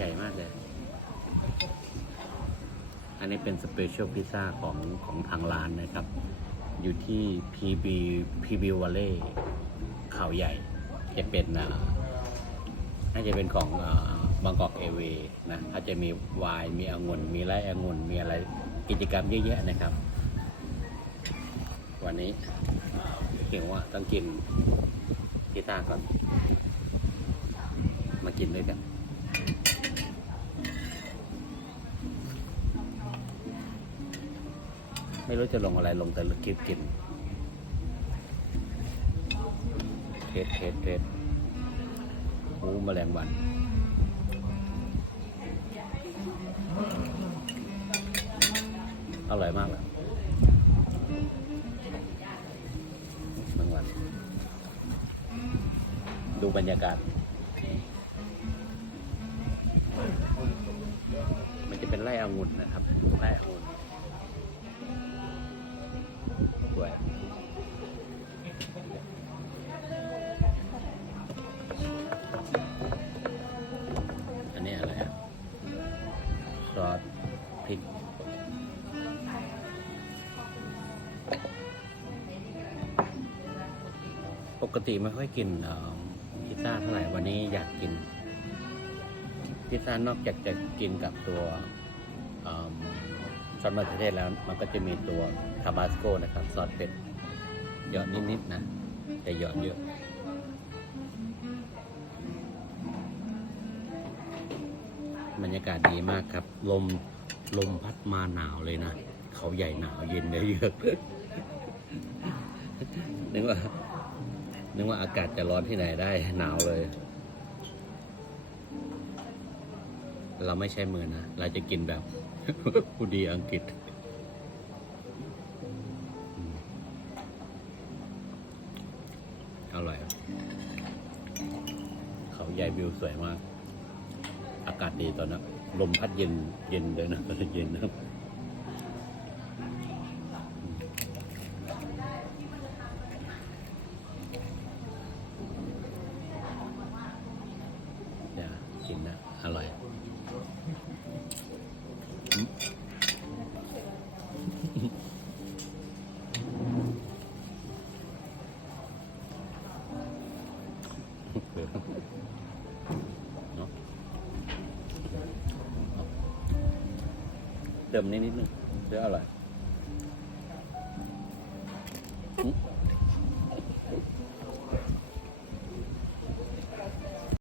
ใหญ่มากเลย อันนี้เป็นสเปเชียลพิซซ่าของของทางร้านนะครับ อยู่ที่ PB PB Valley ข่าวใหญ่ จะเป็นน่าจะเป็นของบางกอกเอเวนะอาจจะมีวาย มีองุ่น มีไรองุ่น มีอะไรกิจกรรมเยอะแยะนะครับ วันนี้เขียนว่าต้องกินพิซซ่าก่อน มากินด้วยกัน ไม่รู้จะลงอะไรลงแต่คลิปกินเทสเทสเทสหูแมลงวันอร่อยมากเลยแมลงวัน ดูบรรยากาศ มันจะเป็นไร่องุ่นนะครับไร่องุ่น วย อันนี้อะไรอะซอสพริกปกติไม่ค่อยกินพิซซ่าเท่าไหร่วันนี้อยากกิน พิซซ่านอกจากจะกินกับตัว ซอสมะเขือเทศแล้วมันก็จะมีตัวทาบาสโกนะครับซอสเป็ดเหยอะนิดๆนะแต่เหยอะเยอะบรรยากาศดีมากครับ ลมลมพัดมาหนาวเลยนะ เขาใหญ่หนาวเย็นเลยเยอะนึกว่านึกว่าอากาศจะร้อนที่ไหนได้หนาวเลย เราไม่ใช้มือนะ เราจะกินแบบผู้ดีอังกฤษ อร่อย เขาใหญ่วิวสวยมาก อากาศดีตอนนั้น ลมพัดเย็นเย็นเลยนะตอนเย็นนะ เติมนิดนิดนึงเดี๋ยวอร่อย